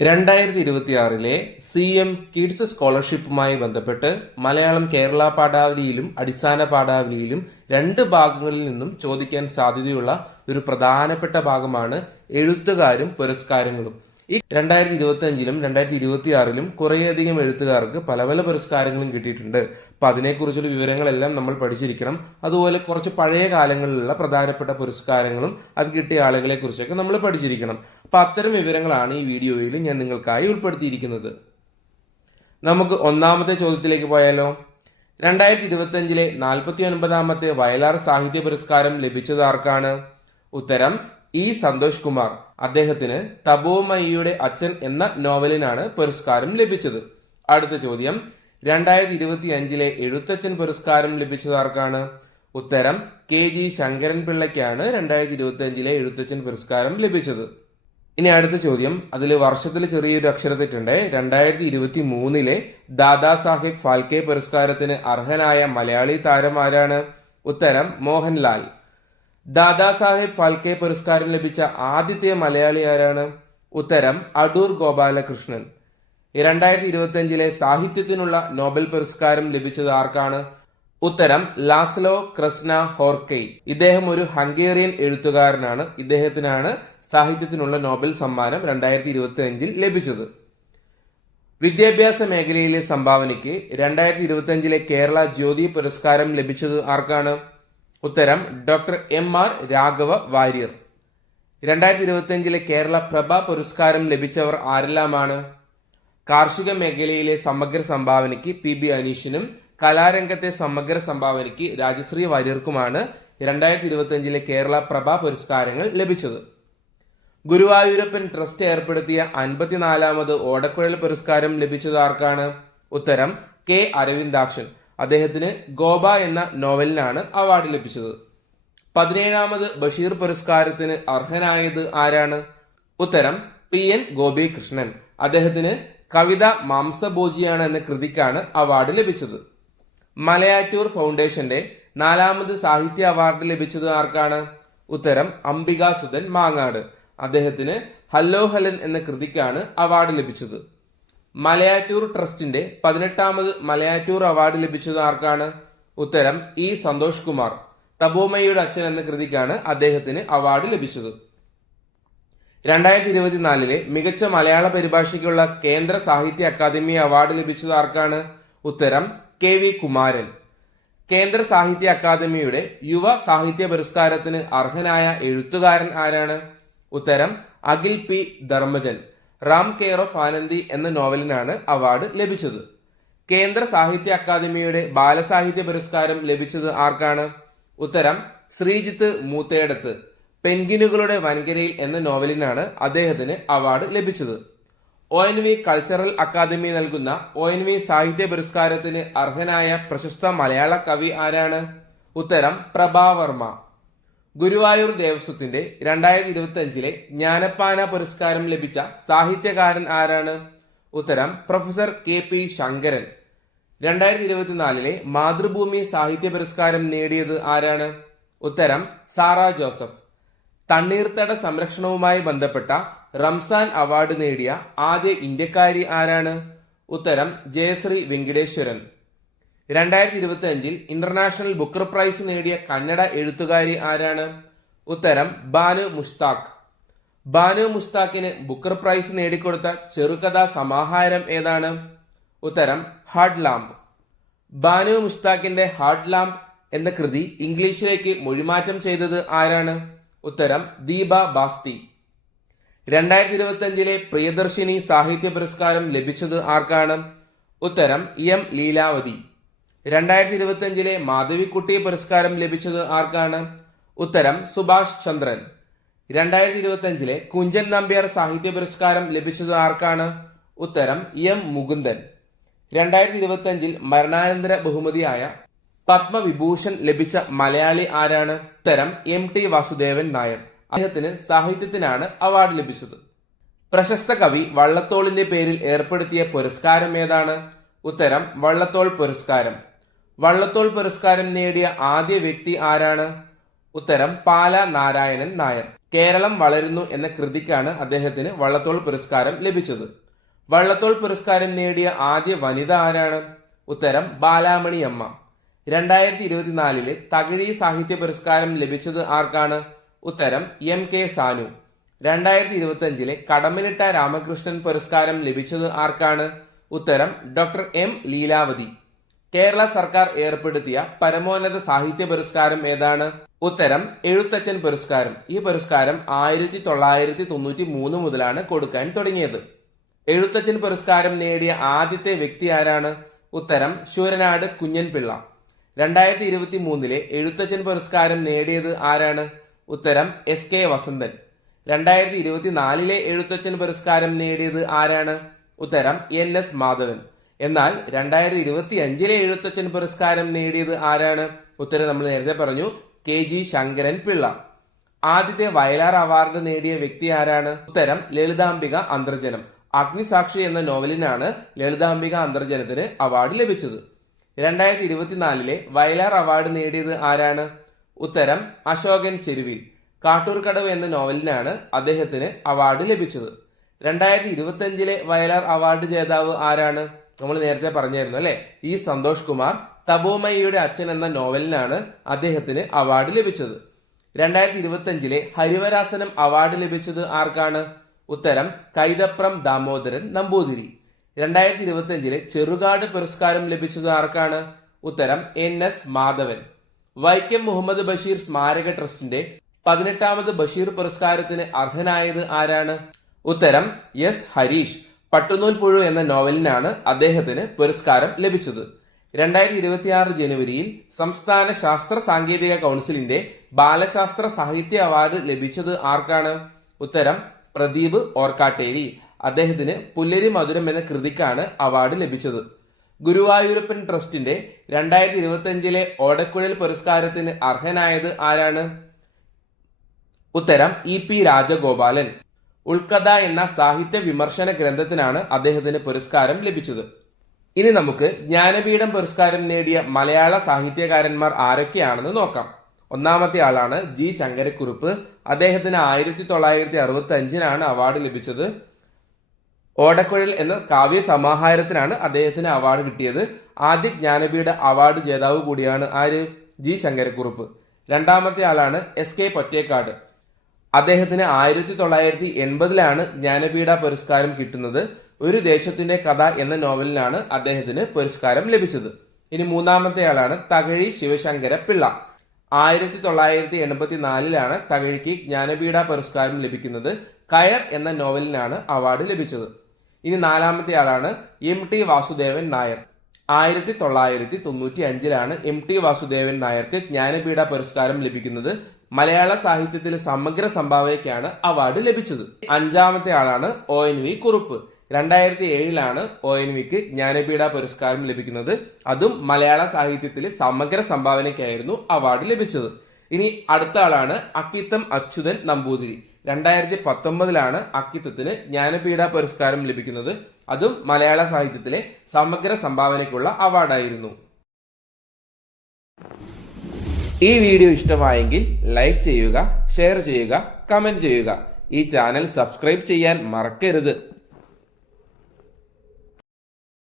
രണ്ടായിരത്തി ഇരുപത്തിയാറിലെ C M kids സ്കോളർഷിപ്പുമായി ബന്ധപ്പെട്ട് മലയാളം കേരള പാഠാവലിയിലും അടിസ്ഥാന പാഠാവലിയിലും രണ്ട് ഭാഗങ്ങളിൽ നിന്നും ചോദിക്കാൻ സാധ്യതയുള്ള ഒരു പ്രധാനപ്പെട്ട ഭാഗമാണ് എഴുത്തുകാരും പുരസ്കാരങ്ങളും. ഈ രണ്ടായിരത്തി ഇരുപത്തി അഞ്ചിലും രണ്ടായിരത്തി ഇരുപത്തി ആറിലും കുറേയധികം എഴുത്തുകാർക്ക് പല പല പുരസ്കാരങ്ങളും കിട്ടിയിട്ടുണ്ട്. അപ്പൊ അതിനെക്കുറിച്ചുള്ള വിവരങ്ങളെല്ലാം നമ്മൾ പഠിച്ചിരിക്കണം. അതുപോലെ കുറച്ച് പഴയ കാലങ്ങളിലുള്ള പ്രധാനപ്പെട്ട പുരസ്കാരങ്ങളും അത് കിട്ടിയ ആളുകളെ കുറിച്ചൊക്കെ നമ്മൾ പഠിച്ചിരിക്കണം. അപ്പൊ അത്തരം വിവരങ്ങളാണ് ഈ വീഡിയോയിൽ ഞാൻ നിങ്ങൾക്കായി ഉൾപ്പെടുത്തിയിരിക്കുന്നത്. നമുക്ക് ഒന്നാമത്തെ ചോദ്യത്തിലേക്ക് പോയാലോ? രണ്ടായിരത്തി ഇരുപത്തി അഞ്ചിലെ നാൽപ്പത്തി ഒൻപതാമത്തെ വയലാർ സാഹിത്യ പുരസ്കാരം ലഭിച്ചത് ആർക്കാണ്? ഉത്തരം ഇ സന്തോഷ് കുമാർ. അദ്ദേഹത്തിന് തപോമയിയുടെ അച്ഛൻ എന്ന നോവലിനാണ് പുരസ്കാരം ലഭിച്ചത്. അടുത്ത ചോദ്യം. രണ്ടായിരത്തി ഇരുപത്തി അഞ്ചിലെ എഴുത്തച്ഛൻ പുരസ്കാരം ലഭിച്ചത് ആർക്കാണ്? ഉത്തരം കെ ജി ശങ്കരൻ പിള്ളയ്ക്കാണ് രണ്ടായിരത്തി ഇരുപത്തി അഞ്ചിലെ എഴുത്തച്ഛൻ പുരസ്കാരം ലഭിച്ചത്. ഇനി അടുത്ത ചോദ്യം. അതിൽ വർഷത്തിൽ ചെറിയൊരു അക്ഷരത്തെറ്റുണ്ട്. രണ്ടായിരത്തി ഇരുപത്തി മൂന്നിലെ ദാദാ സാഹിബ് ഫാൽക്കെ പുരസ്കാരത്തിന് അർഹനായ മലയാളി താരം ആരാണ്? ഉത്തരം മോഹൻലാൽ. ദാദാ സാഹിബ് ഫാൽക്കെ പുരസ്കാരം ലഭിച്ച ആദ്യത്തെ മലയാളി ആരാണ്? ഉത്തരം അടൂർ ഗോപാലകൃഷ്ണൻ. രണ്ടായിരത്തി ഇരുപത്തി അഞ്ചിലെ സാഹിത്യത്തിനുള്ള നോബൽ പുരസ്കാരം ലഭിച്ചത് ആർക്കാണ്? ഉത്തരം ലാസ്ലോ ക്രസ്ന ഹോർക്കെ. ഇദ്ദേഹം ഒരു ഹംഗേറിയൻ എഴുത്തുകാരനാണ്. ഇദ്ദേഹത്തിനാണ് സാഹിത്യത്തിനുള്ള നോബൽ സമ്മാനം രണ്ടായിരത്തി ഇരുപത്തി അഞ്ചിൽ ലഭിച്ചത്. വിദ്യാഭ്യാസ മേഖലയിലെ സംഭാവനയ്ക്ക് രണ്ടായിരത്തി ഇരുപത്തി അഞ്ചിലെ കേരള ജ്യോതി പുരസ്കാരം ലഭിച്ചത് ആർക്കാണ്? ഉത്തരം doctor M R Raghava Warrier. രണ്ടായിരത്തി ഇരുപത്തിയഞ്ചിലെ കേരള പ്രഭ പുരസ്കാരം ലഭിച്ചവർ ആരെല്ലാമാണ്? കാർഷിക മേഖലയിലെ സമഗ്ര സംഭാവനയ്ക്ക് പി ബി അനീഷിനും കലാരംഗത്തെ സമഗ്ര സംഭാവനയ്ക്ക് രാജശ്രീ വാര്യർക്കുമാണ് രണ്ടായിരത്തി ഇരുപത്തിയഞ്ചിലെ കേരള പ്രഭ പുരസ്കാരങ്ങൾ ലഭിച്ചത്. ഗുരുവായൂരപ്പൻ ട്രസ്റ്റ് ഏർപ്പെടുത്തിയ അൻപത്തിനാലാമത് ഓടക്കുഴൽ പുരസ്കാരം ലഭിച്ചത് ആർക്കാണ്? ഉത്തരം കെ അരവിന്ദാക്ഷൻ. അദ്ദേഹത്തിന് ഗോബ എന്ന നോവലിനാണ് അവാർഡ് ലഭിച്ചത്. പതിനേഴാമത് ബഷീർ പുരസ്കാരത്തിന് അർഹനായത് ആരാണ്? ഉത്തരം പി എൻ ഗോപികൃഷ്ണൻ. അദ്ദേഹത്തിന് കവിത മാംസഭോജിയാണ് എന്ന കൃതിക്കാണ് അവാർഡ് ലഭിച്ചത്. മലയാറ്റൂർ ഫൗണ്ടേഷന്റെ നാലാമത് സാഹിത്യ അവാർഡ് ലഭിച്ചത് ആർക്കാണ്? ഉത്തരം അംബികാസുധൻ മാങ്ങാട്. അദ്ദേഹത്തിന് ഹല്ലോ ഹലൻ എന്ന കൃതിക്കാണ് അവാർഡ് ലഭിച്ചത്. മലയാറ്റൂർ ട്രസ്റ്റിന്റെ പതിനെട്ടാമത് മലയാറ്റൂർ അവാർഡ് ലഭിച്ചത് ആർക്കാണ്? ഉത്തരം ഇ സന്തോഷ് കുമാർ. തപോമയുടെ അച്ഛൻ എന്ന കൃതിക്കാണ് അദ്ദേഹത്തിന് അവാർഡ് ലഭിച്ചത്. രണ്ടായിരത്തി ഇരുപത്തിനാലിലെ മികച്ച മലയാള പരിഭാഷയ്ക്കുള്ള കേന്ദ്ര സാഹിത്യ അക്കാദമി അവാർഡ് ലഭിച്ചത് ആർക്കാണ്? ഉത്തരം കെ വി കുമാരൻ. കേന്ദ്ര സാഹിത്യ അക്കാദമിയുടെ യുവ സാഹിത്യ പുരസ്കാരത്തിന് അർഹനായ എഴുത്തുകാരൻ ആരാണ്? ഉത്തരം Akhil P. Dharmajan. Ram care of Anandi എന്ന നോവലിനാണ് അവാർഡ് ലഭിച്ചത്. കേന്ദ്ര സാഹിത്യ അക്കാദമിയുടെ ബാലസാഹിത്യ പുരസ്കാരം ലഭിച്ചത് ആർക്കാണ്? ഉത്തരം ശ്രീജിത്ത് മൂത്തേടത്ത്. പെൻഗിനുകളുടെ വൻകരയിൽ എന്ന നോവലിനാണ് അദ്ദേഹത്തിന് അവാർഡ് ലഭിച്ചത്. O N V cultural academy നൽകുന്ന ഒ എൻ വി സാഹിത്യ പുരസ്കാരത്തിന് അർഹനായ പ്രശസ്ത മലയാള കവി ആരാണ്? ഉത്തരം പ്രഭാവർമ്മ ഗുരുവായൂർ ദേവസ്വത്തിന്റെ രണ്ടായിരത്തി ഇരുപത്തി അഞ്ചിലെ ജ്ഞാനപ്പാന പുരസ്കാരം ലഭിച്ച സാഹിത്യകാരൻ ആരാണ്? ഉത്തരം പ്രൊഫസർ കെ പി ശങ്കരൻ. രണ്ടായിരത്തി ഇരുപത്തിനാലിലെ മാതൃഭൂമി സാഹിത്യ പുരസ്കാരം നേടിയത് ആരാണ്? ഉത്തരം സാറ ജോസഫ്. തണ്ണീർത്തട സംരക്ഷണവുമായി ബന്ധപ്പെട്ട റംസാൻ അവാർഡ് നേടിയ ആദ്യ ഇന്ത്യക്കാരി ആരാണ്? ഉത്തരം ജയശ്രീ വെങ്കിടേശ്വരൻ. രണ്ടായിരത്തി ഇരുപത്തി അഞ്ചിൽ ഇന്റർനാഷണൽ ബുക്കർ പ്രൈസ് നേടിയ കന്നഡ എഴുത്തുകാരി ആരാണ്? ഉത്തരം ബാനു മുഷ്താഖ്. ബാനു മുഷ്താഖിന് ബുക്കർ പ്രൈസ് നേടിക്കൊടുത്ത ചെറുകഥാ സമാഹാരം ഏതാണ്? ഉത്തരം ഹാർഡ് ലാംബ് ബാനു മുഷ്താഖിന്റെ ഹാർഡ് ലാംബ് എന്ന കൃതി ഇംഗ്ലീഷിലേക്ക് മൊഴിമാറ്റം ചെയ്തത് ആരാണ്? ഉത്തരം ദീപ ബാസ്തി. രണ്ടായിരത്തി ഇരുപത്തി അഞ്ചിലെ പ്രിയദർശിനി സാഹിത്യ പുരസ്കാരം ലഭിച്ചത് ആർക്കാണ്? ഉത്തരം എം ലീലാവതി. രണ്ടായിരത്തി ഇരുപത്തി അഞ്ചിലെ മാധവിക്കുട്ടി പുരസ്കാരം ലഭിച്ചത് ആർക്കാണ്? ഉത്തരം സുഭാഷ് ചന്ദ്രൻ. രണ്ടായിരത്തി ഇരുപത്തി അഞ്ചിലെ കുഞ്ചൻ നമ്പ്യാർ സാഹിത്യ പുരസ്കാരം ലഭിച്ചത് ആർക്കാണ്? ഉത്തരം എം മുകുന്ദൻ. രണ്ടായിരത്തി ഇരുപത്തി അഞ്ചിൽ മരണാനന്തര ബഹുമതിയായ പത്മവിഭൂഷൺ ലഭിച്ച മലയാളി ആരാണ്? ഉത്തരം എം ടി വാസുദേവൻ നായർ. അദ്ദേഹത്തിന് സാഹിത്യത്തിനാണ് അവാർഡ് ലഭിച്ചത്. പ്രശസ്ത കവി വള്ളത്തോളിന്റെ പേരിൽ ഏർപ്പെടുത്തിയ പുരസ്കാരം ഏതാണ്? ഉത്തരം വള്ളത്തോൾ പുരസ്കാരം. വള്ളത്തോൾ പുരസ്കാരം നേടിയ ആദ്യ വ്യക്തി ആരാണ്? ഉത്തരം പാല നാരായണൻ നായർ. കേരളം വളരുന്നു എന്ന കൃതിക്കാണ് അദ്ദേഹത്തിന് വള്ളത്തോൾ പുരസ്കാരം ലഭിച്ചത്. വള്ളത്തോൾ പുരസ്കാരം നേടിയ ആദ്യ വനിത ആരാണ്? ഉത്തരം ബാലാമണി അമ്മ. രണ്ടായിരത്തി ഇരുപത്തിനാലിലെ തകഴി സാഹിത്യ പുരസ്കാരം ലഭിച്ചത് ആർക്കാണ്? ഉത്തരം എം കെ സാനു. രണ്ടായിരത്തി ഇരുപത്തിയഞ്ചിലെ കടമ്മനിട്ട രാമകൃഷ്ണൻ പുരസ്കാരം ലഭിച്ചത് ആർക്കാണ്? ഉത്തരം ഡോക്ടർ എം ലീലാവതി. കേരള സർക്കാർ ഏർപ്പെടുത്തിയ പരമോന്നത സാഹിത്യ പുരസ്കാരം ഏതാണ്? ഉത്തരം എഴുത്തച്ഛൻ പുരസ്കാരം. ഈ പുരസ്കാരം ആയിരത്തി തൊള്ളായിരത്തി തൊണ്ണൂറ്റി മൂന്ന് മുതലാണ് കൊടുക്കാൻ തുടങ്ങിയത്. എഴുത്തച്ഛൻ പുരസ്കാരം നേടിയ ആദ്യത്തെ വ്യക്തി ആരാണ്? ഉത്തരം ശൂരനാട് കുഞ്ഞൻപിള്ള. രണ്ടായിരത്തി ഇരുപത്തി മൂന്നിലെ എഴുത്തച്ഛൻ പുരസ്കാരം നേടിയത് ആരാണ്? ഉത്തരം എസ് കെ വസന്തൻ. രണ്ടായിരത്തി ഇരുപത്തിനാലിലെ എഴുത്തച്ഛൻ പുരസ്കാരം നേടിയത് ആരാണ്? ഉത്തരം എൻ എസ് മാധവൻ. എന്നാൽ രണ്ടായിരത്തി ഇരുപത്തി അഞ്ചിലെ എഴുത്തച്ഛൻ പുരസ്കാരം നേടിയത് ആരാണ്? ഉത്തരം നമ്മൾ നേരത്തെ പറഞ്ഞു. K G Shankaran Pillai. ആദ്യത്തെ വയലാർ അവാർഡ് നേടിയ വ്യക്തി ആരാണ്? ഉത്തരം ലളിതാംബിക അന്തർജനം. അഗ്നിസാക്ഷി എന്ന നോവലിനാണ് ലളിതാംബിക അന്തർജനത്തിന് അവാർഡ് ലഭിച്ചത്. രണ്ടായിരത്തി ഇരുപത്തിനാലിലെ വയലാർ അവാർഡ് നേടിയത് ആരാണ്? ഉത്തരം അശോകൻ ചെരുവിൽ. കാട്ടൂർക്കടവ് എന്ന നോവലിനാണ് അദ്ദേഹത്തിന് അവാർഡ് ലഭിച്ചത്. രണ്ടായിരത്തി ഇരുപത്തിയഞ്ചിലെ വയലാർ അവാർഡ് ജേതാവ് ആരാണ്? നമ്മൾ നേരത്തെ പറഞ്ഞായിരുന്നു അല്ലെ? ഈ സന്തോഷ് കുമാർ തപോമയിയുടെ അച്ഛൻ എന്ന നോവലിനാണ് അദ്ദേഹത്തിന് അവാർഡ് ലഭിച്ചത്. രണ്ടായിരത്തി ഇരുപത്തി അഞ്ചിലെ ഹരിവരാസനം അവാർഡ് ലഭിച്ചത് ആർക്കാണ്? ഉത്തരം കൈതപ്രം ദാമോദരൻ നമ്പൂതിരി. രണ്ടായിരത്തി ഇരുപത്തി അഞ്ചിലെ ചെറുകാട് പുരസ്കാരം ലഭിച്ചത് ആർക്കാണ്? ഉത്തരം എൻ എസ് മാധവൻ. വൈക്കം മുഹമ്മദ് ബഷീർ സ്മാരക ട്രസ്റ്റിന്റെ പതിനെട്ടാമത് ബഷീർ പുരസ്കാരത്തിന് അർഹനായത് ആരാണ്? ഉത്തരം എസ് ഹരീഷ്. പട്ടുനൂൽ പുഴു എന്ന നോവലിനാണ് അദ്ദേഹത്തിന് പുരസ്കാരം ലഭിച്ചത്. രണ്ടായിരത്തി ഇരുപത്തിയാറ് ജനുവരിയിൽ സംസ്ഥാന ശാസ്ത്ര സാങ്കേതിക കൗൺസിലിന്റെ ബാലശാസ്ത്ര സാഹിത്യ അവാർഡ് ലഭിച്ചത് ആർക്കാണ്? ഉത്തരം പ്രദീപ് ഓർക്കാട്ടേരി. അദ്ദേഹത്തിന് പുല്ലരി മധുരം എന്ന കൃതിക്കാണ് അവാർഡ് ലഭിച്ചത്. ഗുരുവായൂരപ്പൻ ട്രസ്റ്റിന്റെ രണ്ടായിരത്തി ഇരുപത്തിയഞ്ചിലെ ഓടക്കുഴൽ പുരസ്കാരത്തിന് അർഹനായത് ആരാണ്? ഉത്തരം ഇ പി രാജഗോപാലൻ. ഉൾക്കഥ എന്ന സാഹിത്യ വിമർശന ഗ്രന്ഥത്തിനാണ് അദ്ദേഹത്തിന് പുരസ്കാരം ലഭിച്ചത്. ഇനി നമുക്ക് ജ്ഞാനപീഠം പുരസ്കാരം നേടിയ മലയാള സാഹിത്യകാരന്മാർ ആരൊക്കെയാണെന്ന് നോക്കാം. ഒന്നാമത്തെ ആളാണ് ജി ശങ്കരക്കുറുപ്പ്. അദ്ദേഹത്തിന് ആയിരത്തി തൊള്ളായിരത്തി അറുപത്തി അഞ്ചിനാണ് അവാർഡ് ലഭിച്ചത്. ഓടക്കുഴൽ എന്ന കാവ്യ സമാഹാരത്തിനാണ് അദ്ദേഹത്തിന് അവാർഡ് കിട്ടിയത്. ആദ്യ ജ്ഞാനപീഠ അവാർഡ് ജേതാവ് കൂടിയാണ് ആര്? ജി ശങ്കരക്കുറുപ്പ്. രണ്ടാമത്തെ ആളാണ് എസ് കെ പൊറ്റേക്കാട്. അദ്ദേഹത്തിന് ആയിരത്തി തൊള്ളായിരത്തി എൺപതിലാണ് ജ്ഞാനപീഠ പുരസ്കാരം കിട്ടുന്നത്. ഒരു ദേശത്തിന്റെ കഥ എന്ന നോവലിനാണ് അദ്ദേഹത്തിന് പുരസ്കാരം ലഭിച്ചത്. ഇനി മൂന്നാമത്തെ ആളാണ് തകഴി ശിവശങ്കര പിള്ള. ആയിരത്തി തൊള്ളായിരത്തി എൺപത്തി നാലിലാണ് തകഴിക്ക് ജ്ഞാനപീഠ പുരസ്കാരം ലഭിക്കുന്നത്. കയർ എന്ന നോവലിനാണ് അവാർഡ് ലഭിച്ചത്. ഇനി നാലാമത്തെ ആളാണ് എം ടി വാസുദേവൻ നായർ. ആയിരത്തി തൊള്ളായിരത്തി തൊണ്ണൂറ്റി അഞ്ചിലാണ് എം ടി വാസുദേവൻ നായർക്ക് ജ്ഞാനപീഠ പുരസ്കാരം ലഭിക്കുന്നത്. മലയാള സാഹിത്യത്തിലെ സമഗ്ര സംഭാവനയ്ക്കാണ് അവാർഡ് ലഭിച്ചത്. അഞ്ചാമത്തെ ആളാണ് ഒ എൻ വി കുറുപ്പ്. രണ്ടായിരത്തി ഏഴിലാണ് ഒ എൻ വിക്ക് ജ്ഞാനപീഠ പുരസ്കാരം ലഭിക്കുന്നത്. അതും മലയാള സാഹിത്യത്തിലെ സമഗ്ര സംഭാവനയ്ക്കായിരുന്നു അവാർഡ് ലഭിച്ചത്. ഇനി അടുത്ത ആളാണ് അക്കിത്തം അച്യുതൻ നമ്പൂതിരി. രണ്ടായിരത്തി പത്തൊമ്പതിലാണ് അക്കിത്തത്തിന് ജ്ഞാനപീഠ പുരസ്കാരം ലഭിക്കുന്നത്. അതും മലയാള സാഹിത്യത്തിലെ സമഗ്ര സംഭാവനയ്ക്കുള്ള അവാർഡായിരുന്നു. ഈ വീഡിയോ ഇഷ്ടമായെങ്കിൽ ലൈക്ക് ചെയ്യുക ഷെയർ ചെയ്യുക കമന്റ് ചെയ്യുക. ഈ ചാനൽ സബ്സ്ക്രൈബ് ചെയ്യാൻ മറക്കരുത്.